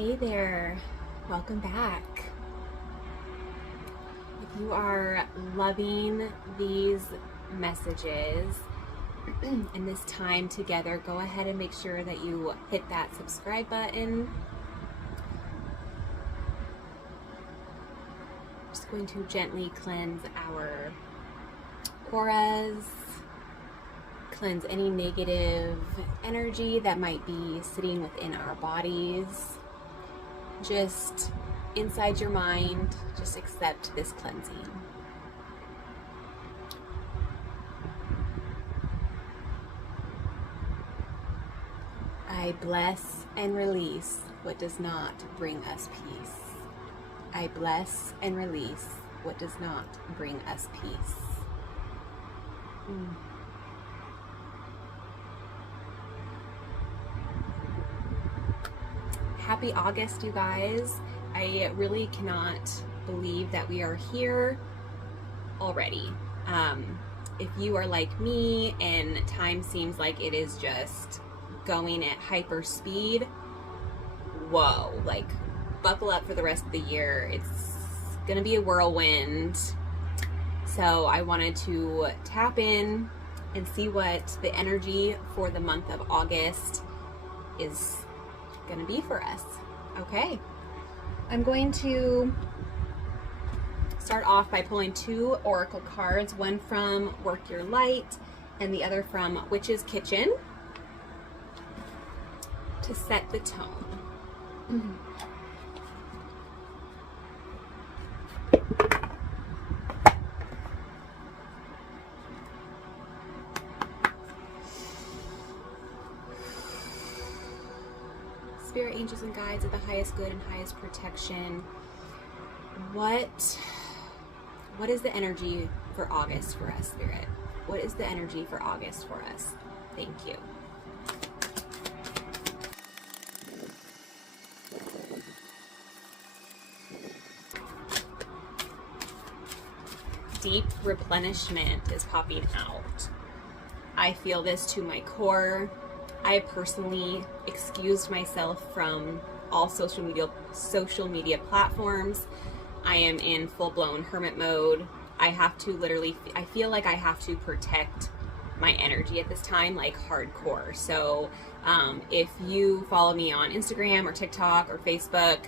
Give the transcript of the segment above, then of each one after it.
Hey there, welcome back. If you are loving these messages and this time together, go ahead and make sure that you hit that subscribe button. Just going to gently cleanse our auras, cleanse any negative energy that might be sitting within our bodies. Just inside your mind, just accept this cleansing. I bless and release what does not bring us peace. I bless and release what does not bring us peace. Happy August, you guys. I really cannot believe that we are here already. If you are like me and time seems like it is just going at hyper speed, whoa, like buckle up for the rest of the year. It's gonna be a whirlwind. So I wanted to tap in and see what the energy for the month of August is gonna be for us. Okay, I'm going to start off by pulling two oracle cards, one from Work Your Light and the other from Witch's Kitchen, to set the tone. Spirit, angels, and guides of the highest good and highest protection. What is the energy for August for us, Spirit? What is the energy for August for us? Thank you. Deep replenishment is popping out. I feel this to my core. I personally excused myself from all social media platforms. I am in full-blown hermit mode. I feel like I have to protect my energy at this time, like hardcore. So if you follow me on Instagram or TikTok or Facebook,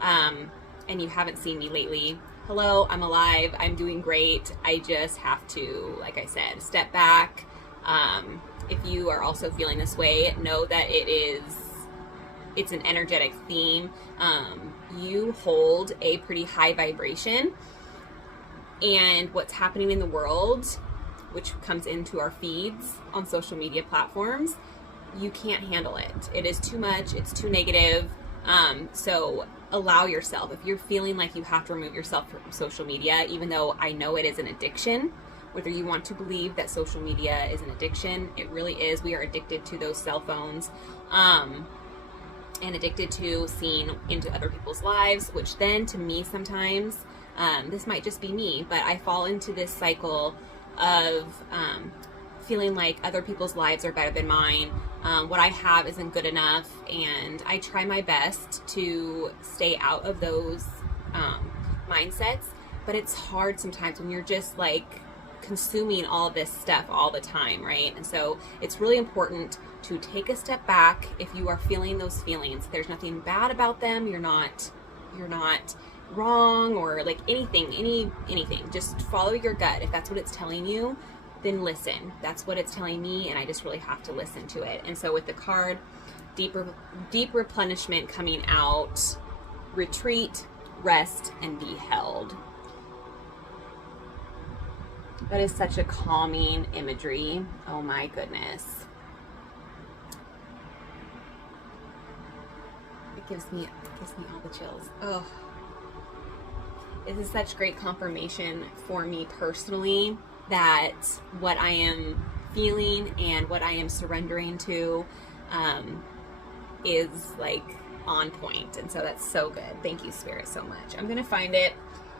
and you haven't seen me lately, hello, I'm alive, I'm doing great. I just have to, like I said, step back. If you are also feeling this way, know that it's an energetic theme. You hold a pretty high vibration, and what's happening in the world, which comes into our feeds on social media platforms, you can't handle it. It is too much, it's too negative. So allow yourself, if you're feeling like you have to remove yourself from social media, even though I know it is an addiction, whether you want to believe that social media is an addiction, it really is. We are addicted to those cell phones, and addicted to seeing into other people's lives, which then to me sometimes, this might just be me, but I fall into this cycle of feeling like other people's lives are better than mine. What I have isn't good enough, and I try my best to stay out of those mindsets, but it's hard sometimes when you're just like consuming all this stuff all the time, right? And so it's really important to take a step back. If you are feeling those feelings, there's nothing bad about them. You're not wrong or like anything. Just follow your gut. If that's what it's telling you, then listen. That's what it's telling me, and I just really have to listen to it. And so with the card deep replenishment coming out, retreat, rest, and be held. That is such a calming imagery. Oh my goodness. It gives me all the chills. Oh. This is such great confirmation for me personally that what I am feeling and what I am surrendering to is like on point. And so that's so good. Thank you, Spirit, so much. I'm going to find it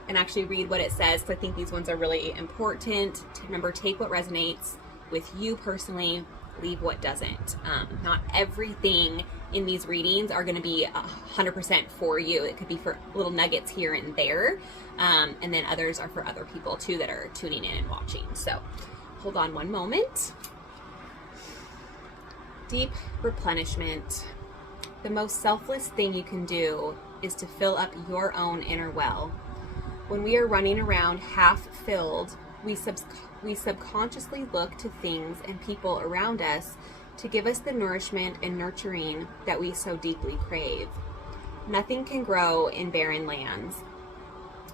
and actually read what it says, because I think these ones are really important. Remember, take what resonates with you personally, leave what doesn't. Not everything in these readings are going to be 100% for you. It could be for little nuggets here and there. And then others are for other people too that are tuning in and watching. So hold on one moment. Deep replenishment. The most selfless thing you can do is to fill up your own inner well. When we are running around half filled, we subconsciously look to things and people around us to give us the nourishment and nurturing that we so deeply crave. Nothing can grow in barren lands.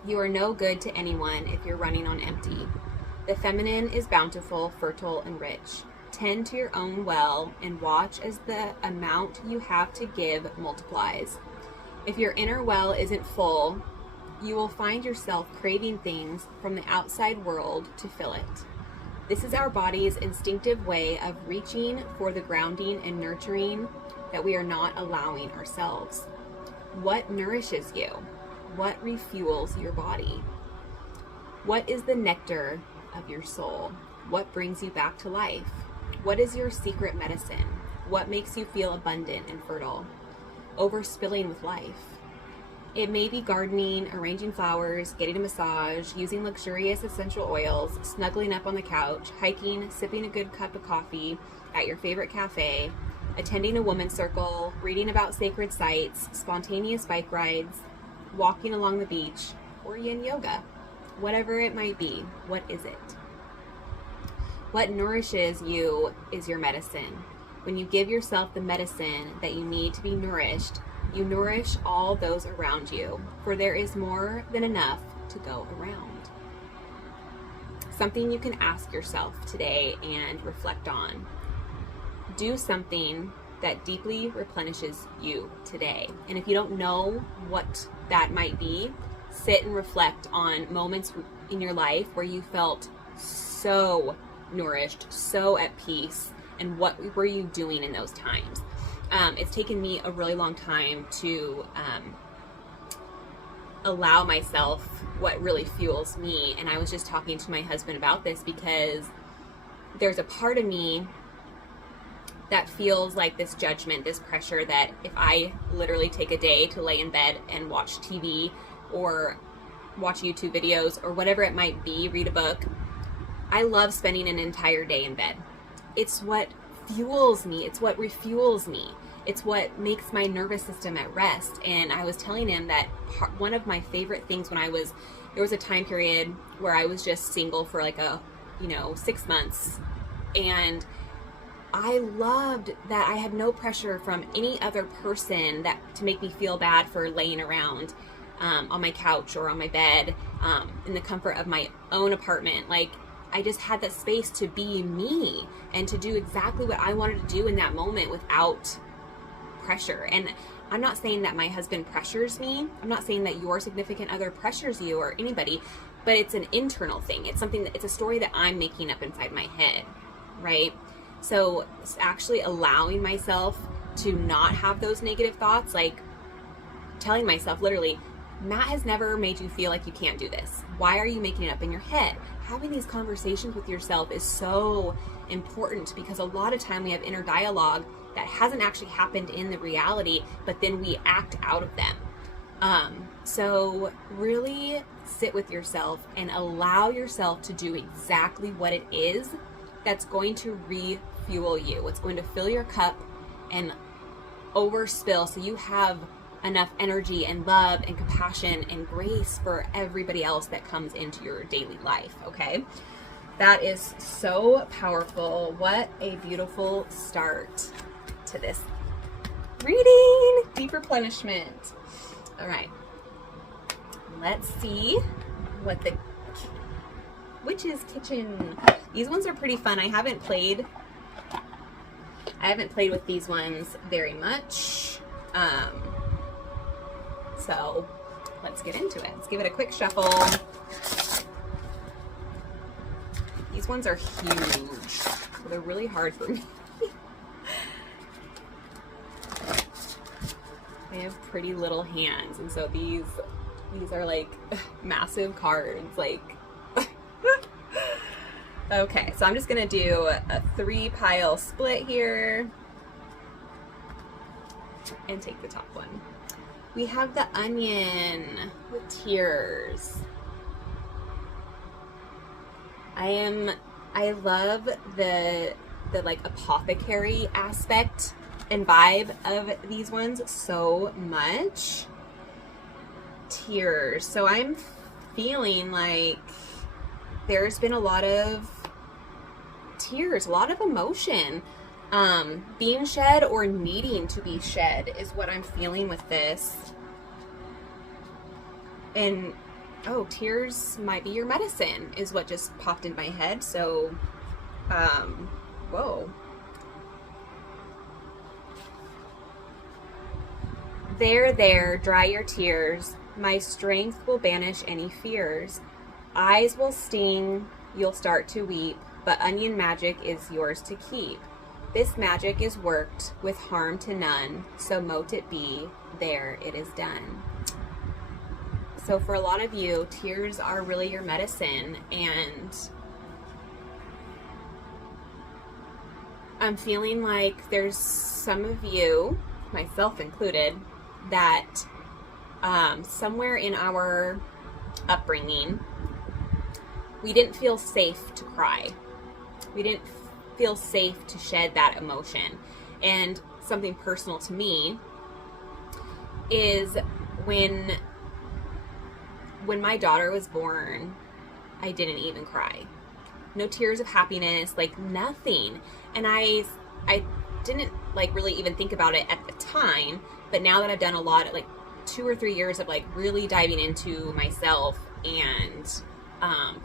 You are no good to anyone if you're running on empty. The feminine is bountiful, fertile, and rich. Tend to your own well and watch as the amount you have to give multiplies. If your inner well isn't full, you will find yourself craving things from the outside world to fill it. This is our body's instinctive way of reaching for the grounding and nurturing that we are not allowing ourselves. What nourishes you? What refuels your body? What is the nectar of your soul? What brings you back to life? What is your secret medicine? What makes you feel abundant and fertile? Overspilling with life. It may be gardening, arranging flowers, getting a massage, using luxurious essential oils, snuggling up on the couch, hiking, sipping a good cup of coffee at your favorite cafe, attending a women's circle, reading about sacred sites, spontaneous bike rides, walking along the beach, or yin yoga. Whatever it might be, what is it? What nourishes you is your medicine. When you give yourself the medicine that you need to be nourished, you nourish all those around you, for there is more than enough to go around. Something you can ask yourself today and reflect on. Do something that deeply replenishes you today. And if you don't know what that might be, sit and reflect on moments in your life where you felt so nourished, so at peace, and what were you doing in those times? It's taken me a really long time to allow myself what really fuels me. And I was just talking to my husband about this because there's a part of me that feels like this judgment, this pressure that if I literally take a day to lay in bed and watch TV or watch YouTube videos or whatever it might be, read a book, I love spending an entire day in bed. It's what fuels me. It's what refuels me. It's what makes my nervous system at rest. And I was telling him that one of my favorite things when there was a time period where I was just single for like 6 months. And I loved that I had no pressure from any other person to make me feel bad for laying around on my couch or on my bed in the comfort of my own apartment. Like, I just had that space to be me and to do exactly what I wanted to do in that moment without pressure. And I'm not saying that my husband pressures me. I'm not saying that your significant other pressures you or anybody, but it's an internal thing. It's a story that I'm making up inside my head, right? So it's actually allowing myself to not have those negative thoughts, like telling myself literally, Matt has never made you feel like you can't do this. Why are you making it up in your head? Having these conversations with yourself is so important because a lot of time we have inner dialogue that hasn't actually happened in the reality, but then we act out of them. So really sit with yourself and allow yourself to do exactly what it is that's going to refuel you. What's going to fill your cup and overspill so you have enough energy and love and compassion and grace for everybody else that comes into your daily life, okay? That is so powerful. What a beautiful start to this reading. Deep replenishment. All right. Let's see what the Witch's Kitchen. These ones are pretty fun. I haven't played with these ones very much. So let's get into it. Let's give it a quick shuffle. These ones are huge. So they're really hard for me. They have pretty little hands, and so these are like massive cards. Like, Okay, so I'm just gonna do a 3-pile split here and take the top one. We have the onion with tears. I love the like apothecary aspect and vibe of these ones so much. Tears. So I'm feeling like there's been a lot of tears, a lot of emotion being shed or needing to be shed is what I'm feeling with this. And oh, tears might be your medicine is what just popped in my head. So whoa. There, dry your tears. My strength will banish any fears. Eyes will sting, you'll start to weep, but onion magic is yours to keep. This magic is worked with harm to none, so mote it be, there it is done. So for a lot of you, tears are really your medicine, and I'm feeling like there's some of you, myself included, that somewhere in our upbringing, we didn't feel safe to cry. We didn't feel safe to shed that emotion. And something personal to me is when my daughter was born, I didn't even cry. No tears of happiness, like nothing. And I didn't like really even think about it at the time, but now that I've done a lot, like 2 or 3 years of like really diving into myself and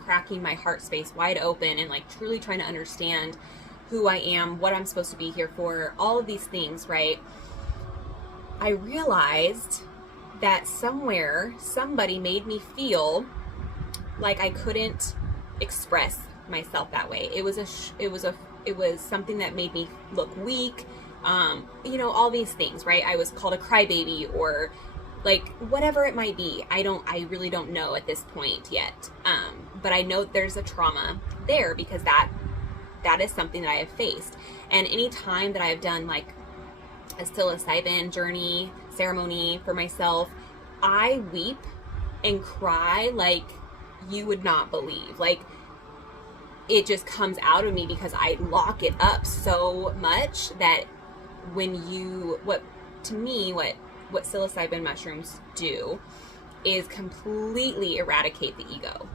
cracking my heart space wide open and like truly trying to understand who I am, what I'm supposed to be here for, all of these things, right? I realized that somewhere somebody made me feel like I couldn't express myself that way. It was something that made me look weak. All these things, right? I was called a crybaby or like whatever it might be. I really don't know at this point yet. But I know there's a trauma there because that is something that I have faced. And any time that I've done like a psilocybin journey ceremony for myself, I weep and cry like you would not believe. Like it just comes out of me because I lock it up so much that what psilocybin mushrooms do is completely eradicate the ego.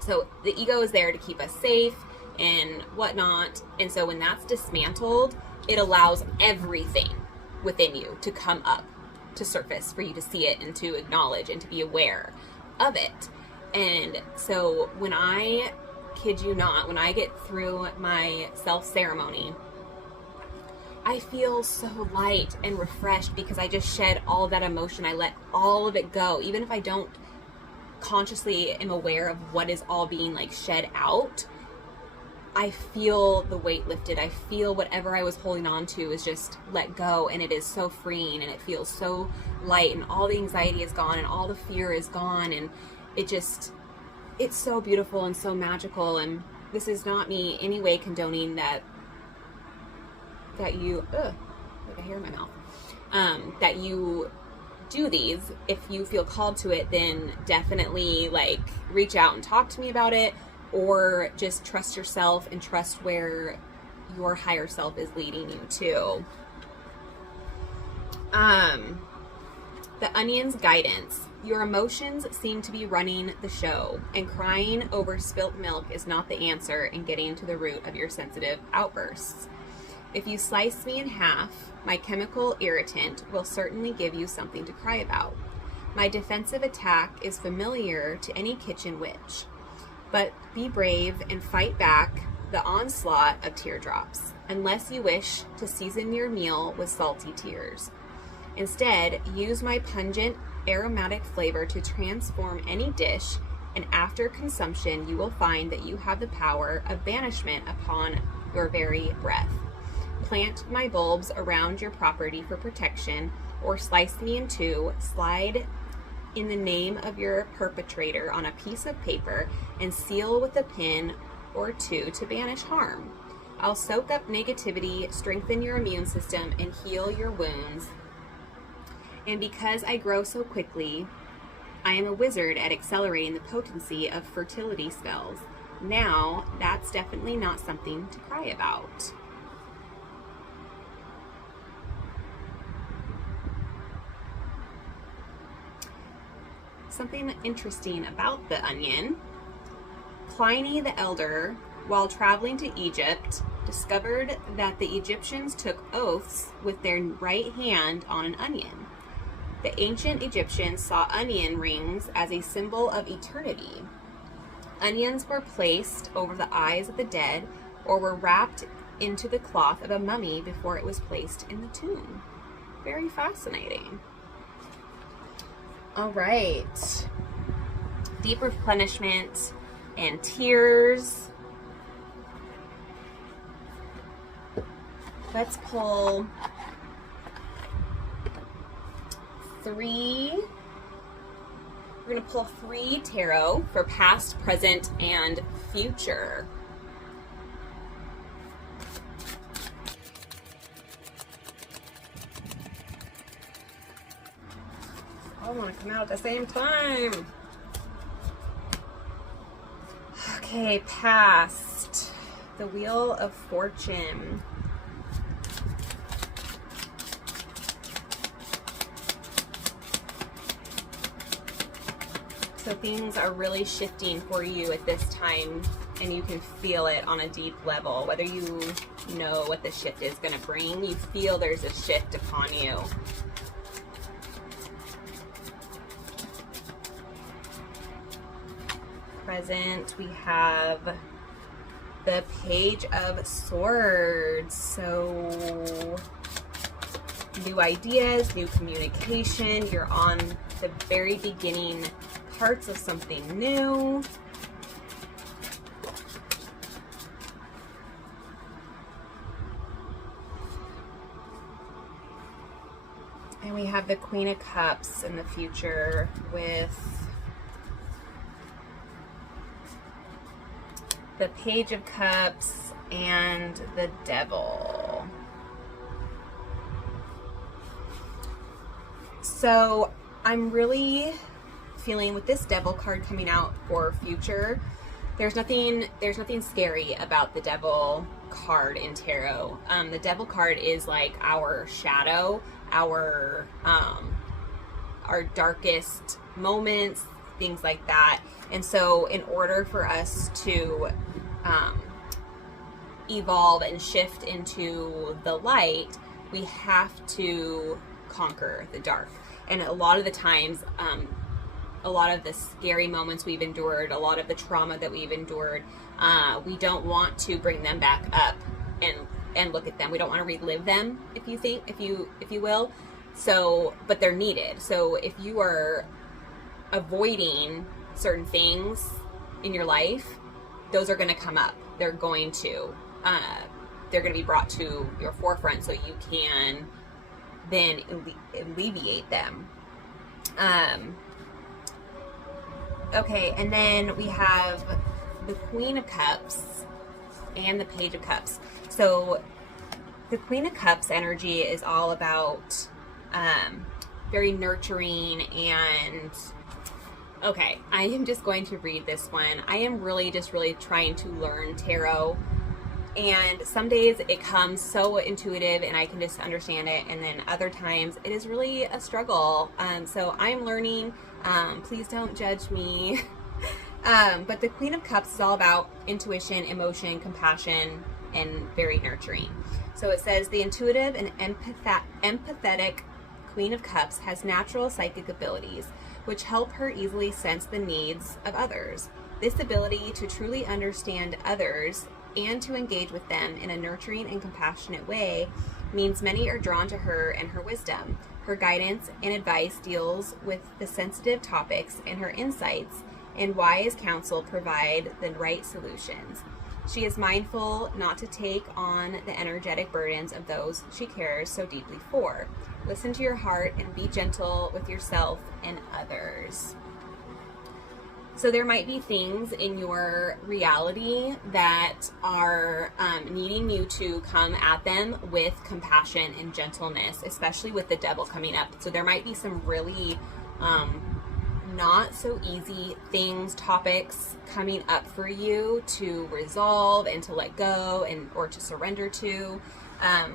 So the ego is there to keep us safe and whatnot. And so when that's dismantled, it allows everything within you to come up to surface for you to see it and to acknowledge and to be aware of it. And so when I kid you not, when I get through my self ceremony, I feel so light and refreshed because I just shed all of that emotion. I let all of it go. Even if I don't consciously am aware of what is all being like shed out, I feel the weight lifted. I feel whatever I was holding on to is just let go, and it is so freeing and it feels so light, and all the anxiety is gone and all the fear is gone, and it's so beautiful and so magical. And this is not me any way condoning that you like a hair in my mouth, that you do these. If you feel called to it, then definitely like reach out and talk to me about it, or just trust yourself and trust where your higher self is leading you to. The onion's guidance. Your emotions seem to be running the show, and crying over spilt milk is not the answer in getting to the root of your sensitive outbursts. If you slice me in half, my chemical irritant will certainly give you something to cry about. My defensive attack is familiar to any kitchen witch. But be brave and fight back the onslaught of teardrops, unless you wish to season your meal with salty tears. Instead, use my pungent, aromatic flavor to transform any dish, and after consumption, you will find that you have the power of banishment upon your very breath. Plant my bulbs around your property for protection, or slice me in two, slide in the name of your perpetrator on a piece of paper, and seal with a pin or two to banish harm. I'll soak up negativity, strengthen your immune system, and heal your wounds. And because I grow so quickly, I am a wizard at accelerating the potency of fertility spells. Now, that's definitely not something to cry about. Something interesting about the onion. Pliny the Elder, while traveling to Egypt, discovered that the Egyptians took oaths with their right hand on an onion. The ancient Egyptians saw onion rings as a symbol of eternity. Onions were placed over the eyes of the dead or were wrapped into the cloth of a mummy before it was placed in the tomb. Very fascinating. All right. Deep replenishment and tears. Let's pull 3. We're going to pull 3 tarot for past, present, and future. All want to come out at the same time. Okay, past. The Wheel of Fortune. So things are really shifting for you at this time, and you can feel it on a deep level. Whether you know what the shift is going to bring, you feel there's a shift upon you. Present, we have the Page of Swords. So new ideas, new communication. You're on the very beginning parts of something new. And we have the Queen of Cups in the future with the Page of Cups and the Devil. So I'm really feeling with this Devil card coming out for future, there's nothing scary about the Devil card in tarot. The Devil card is like our shadow, our darkest moments, things like that. And so in order for us to evolve and shift into the light, we have to conquer the dark. And a lot of the times, a lot of the scary moments we've endured, a lot of the trauma that we've endured, we don't want to bring them back up and look at them. We don't want to relive them, if you will. So, but they're needed. So if you are avoiding certain things in your life, those are going to come up. They're going to be brought to your forefront so you can then alleviate them. Okay, and then we have the Queen of Cups and the Page of Cups. So the Queen of Cups energy is all about very nurturing and... Okay, I am just going to read this one. I am really trying to learn tarot. And some days it comes so intuitive and I can just understand it. And then other times it is really a struggle. So I'm learning. Please don't judge me. But the Queen of Cups is all about intuition, emotion, compassion, and very nurturing. So it says the intuitive and empathetic Queen of Cups has natural psychic abilities, which help her easily sense the needs of others. This ability to truly understand others and to engage with them in a nurturing and compassionate way means many are drawn to her and her wisdom. Her guidance and advice deals with the sensitive topics, and her insights and wise counsel provide the right solutions. She is mindful not to take on the energetic burdens of those she cares so deeply for. Listen to your heart and be gentle with yourself and others. So there might be things in your reality that are needing you to come at them with compassion and gentleness, especially with the devil coming up. So there might be some really not so easy things, topics coming up for you to resolve and to let go and or to surrender to,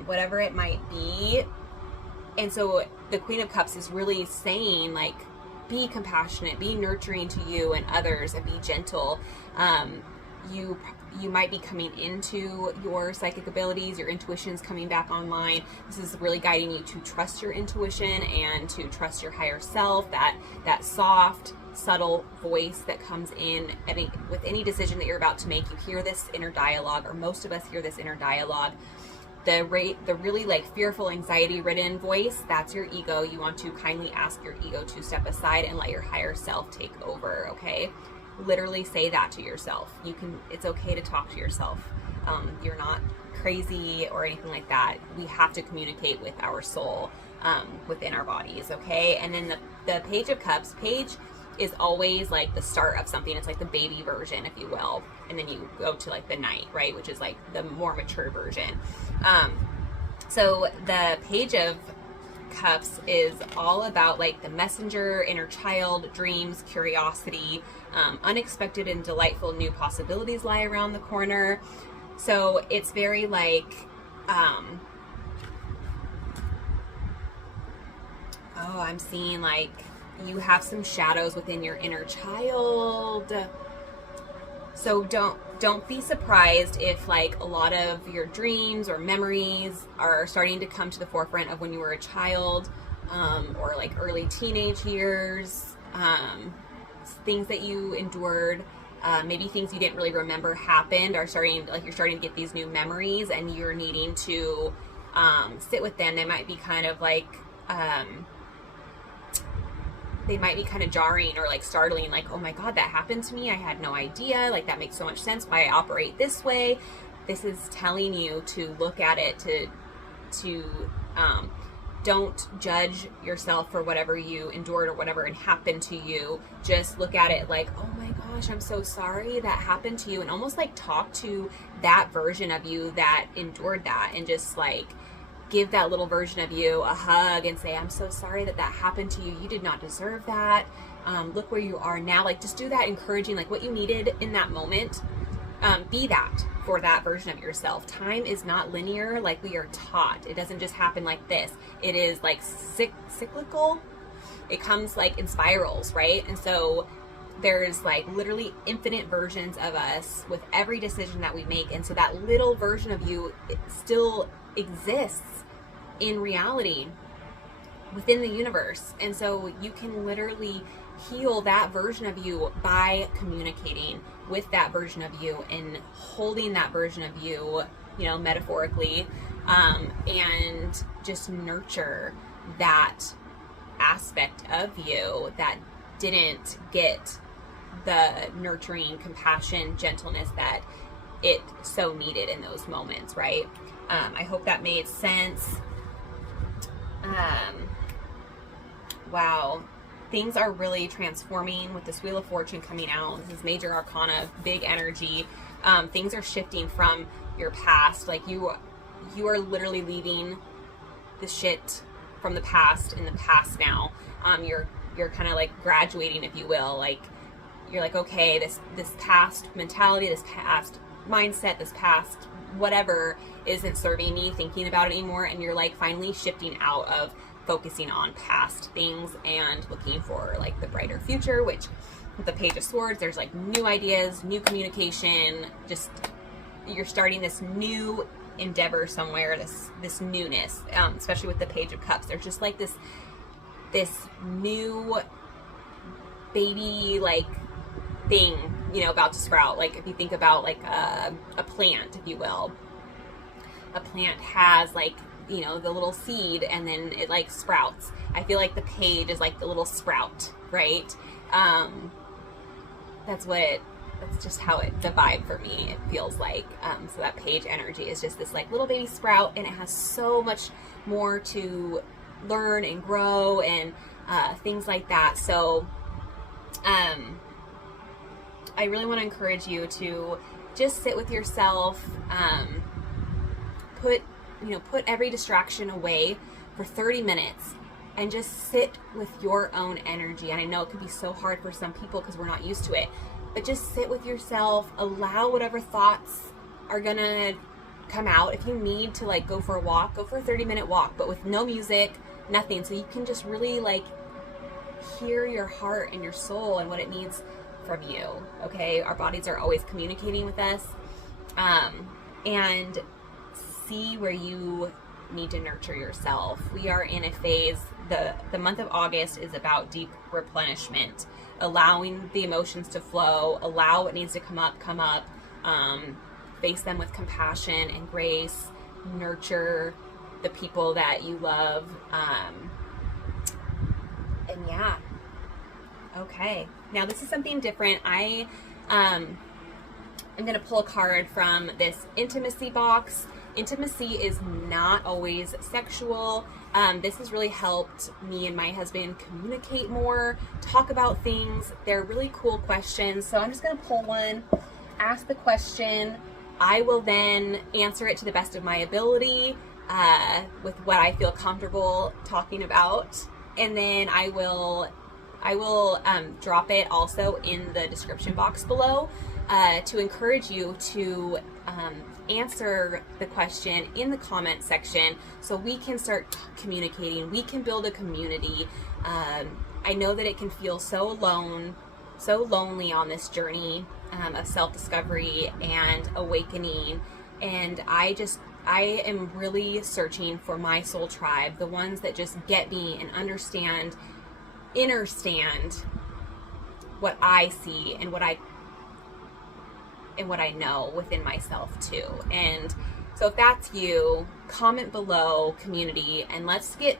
whatever it might be. And so the Queen of Cups is really saying, like, be compassionate, be nurturing to you and others, and be gentle. You might be coming into your psychic abilities, your intuition's coming back online. This is really guiding you to trust your intuition and to trust your higher self, that soft, subtle voice that comes in with any decision that you're about to make. You hear this inner dialogue, or most of us hear this inner dialogue. The really like fearful, anxiety-ridden voice, that's your ego. You want to kindly ask your ego to step aside and let your higher self take over, okay? Literally say that to yourself. It's okay to talk to yourself. You're not crazy or anything like that. We have to communicate with our soul within our bodies, okay? And then the Page of Cups, Page is always like the start of something. It's like the baby version, if you will. And then you go to like the Knight, right? Which is like the more mature version. So the Page of Cups is all about like the messenger, inner child, dreams, curiosity, unexpected and delightful new possibilities lie around the corner. So it's very like, I'm seeing like you have some shadows within your inner child. So don't be surprised if like a lot of your dreams or memories are starting to come to the forefront of when you were a child, or like early teenage years, things that you endured, maybe things you didn't really remember happened are starting, like you're starting to get these new memories and you're needing to sit with them. They might be kind of like, they might be kind of jarring or like startling, like, oh my God, that happened to me. I had no idea. Like, that makes so much sense why I operate this way. This is telling you to look at it, to don't judge yourself for whatever you endured or whatever and happened to you. Just look at it like, oh my gosh, I'm so sorry that happened to you. And almost like talk to that version of you that endured that, and just like give that little version of you a hug and say, I'm so sorry that happened to you. You did not deserve that. Look where you are now. Like, just do that encouraging, like what you needed in that moment. Be that for that version of yourself. Time is not linear like we are taught. It doesn't just happen like this. It is like cyclical. It comes like in spirals, right? And so there's like literally infinite versions of us with every decision that we make. And so that little version of you, it still exists in reality within the universe. And so you can literally heal that version of you by communicating with that version of you and holding that version of you, you know, metaphorically, and just nurture that aspect of you that didn't get the nurturing, compassion, gentleness that it so needed in those moments, right? I hope that made sense. Wow. Things are really transforming with this Wheel of Fortune coming out. This is major arcana, big energy. Things are shifting from your past. Like you are literally leaving the shit from the past in the past now. You're kind of like graduating, if you will. Like you're like, okay, this past mentality, this past mindset, this past whatever isn't serving me, thinking about it anymore. And you're like finally shifting out of focusing on past things and looking for like the brighter future, which with the Page of Swords, there's like new ideas, new communication, just you're starting this new endeavor somewhere, this newness, especially with the Page of Cups. There's just like this new baby like thing, you know, about to sprout. Like if you think about like a plant, if you will, a plant has like, you know, the little seed and then it like sprouts. I feel like the page is like the little sprout, right? That's just how the vibe for me, it feels like. So that page energy is just this like little baby sprout, and it has so much more to learn and grow and things like that. So I really want to encourage you to just sit with yourself, put every distraction away for 30 minutes and just sit with your own energy. And I know it can be so hard for some people because we're not used to it, but just sit with yourself, allow whatever thoughts are gonna come out. If you need to like go for a walk, go for a 30-minute walk, but with no music, nothing, so you can just really like hear your heart and your soul and what it needs from you. Okay, our bodies are always communicating with us, and see where you need to nurture yourself. We are in a phase, the month of August is about deep replenishment, allowing the emotions to flow, allow what needs to come up, face them with compassion and grace, nurture the people that you love, and yeah. Okay, now this is something different. I'm gonna pull a card from this intimacy box. Intimacy is not always sexual. This has really helped me and my husband communicate more, talk about things. They're really cool questions. So I'm just gonna pull one, ask the question. I will then answer it to the best of my ability, with what I feel comfortable talking about. And then I will drop it also in the description box below, to encourage you to answer the question in the comment section so we can start communicating, we can build a community. I know that it can feel so alone, so lonely on this journey of self-discovery and awakening, and I am really searching for my soul tribe, the ones that just get me and understand what I see and what I know within myself too. And so if that's you, comment below, community, and let's get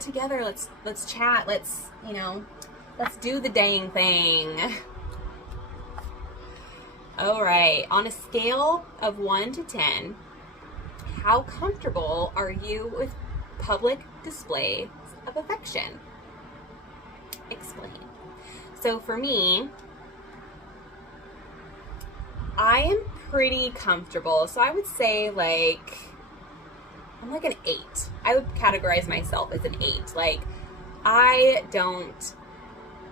together, let's chat, let's do the dang thing. All right, on a scale of 1 to 10, how comfortable are you with public displays of affection? Explain. So for me, I am pretty comfortable. So I would say I'm like an 8. I would categorize myself as an 8. Like, I don't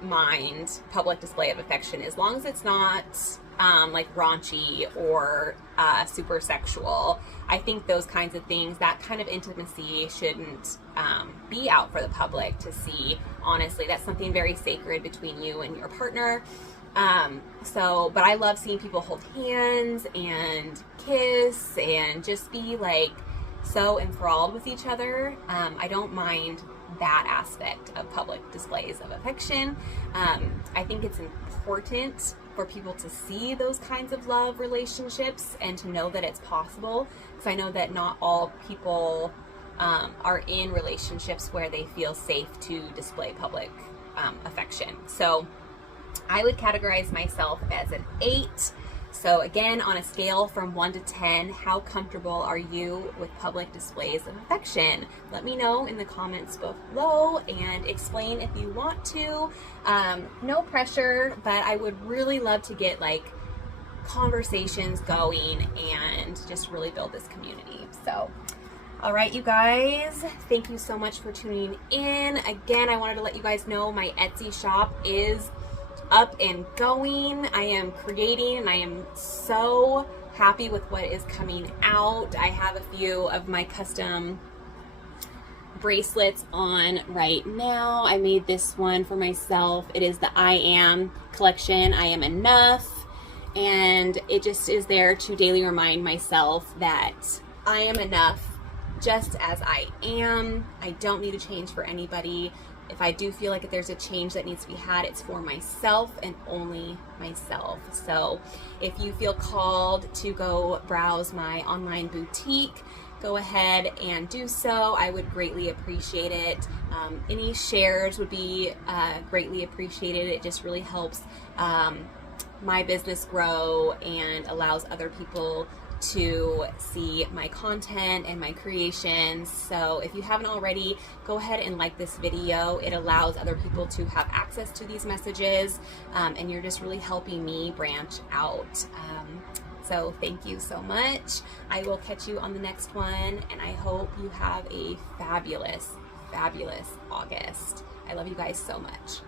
mind public display of affection as long as it's not like raunchy or super sexual. I think those kinds of things, that kind of intimacy shouldn't be out for the public to see. Honestly, that's something very sacred between you and your partner. But I love seeing people hold hands and kiss and just be like so enthralled with each other. I don't mind that aspect of public displays of affection. I think it's important for people to see those kinds of love relationships and to know that it's possible, because I know that not all people are in relationships where they feel safe to display public affection. So I would categorize myself as an 8. So again, on a scale from 1 to 10, how comfortable are you with public displays of affection? Let me know in the comments below and explain if you want to. No pressure, but I would really love to get like conversations going and just really build this community. So, all right, you guys, thank you so much for tuning in. Again, I wanted to let you guys know my Etsy shop is up and going. I am creating and I am so happy with what is coming out. I have a few of my custom bracelets on right now. I made this one for myself. It is the I Am collection. I am enough. And it just is there to daily remind myself that I am enough just as I am. I don't need to change for anybody. If I do feel like if there's a change that needs to be had, it's for myself and only myself. So if you feel called to go browse my online boutique, go ahead and do so. I would greatly appreciate it. Any shares would be greatly appreciated. It just really helps my business grow and allows other people to see my content and my creations. So if you haven't already, go ahead and like this video. It allows other people to have access to these messages, and you're just really helping me branch out. So thank you so much. I will catch you on the next one, and I hope you have a fabulous, fabulous August. I love you guys so much.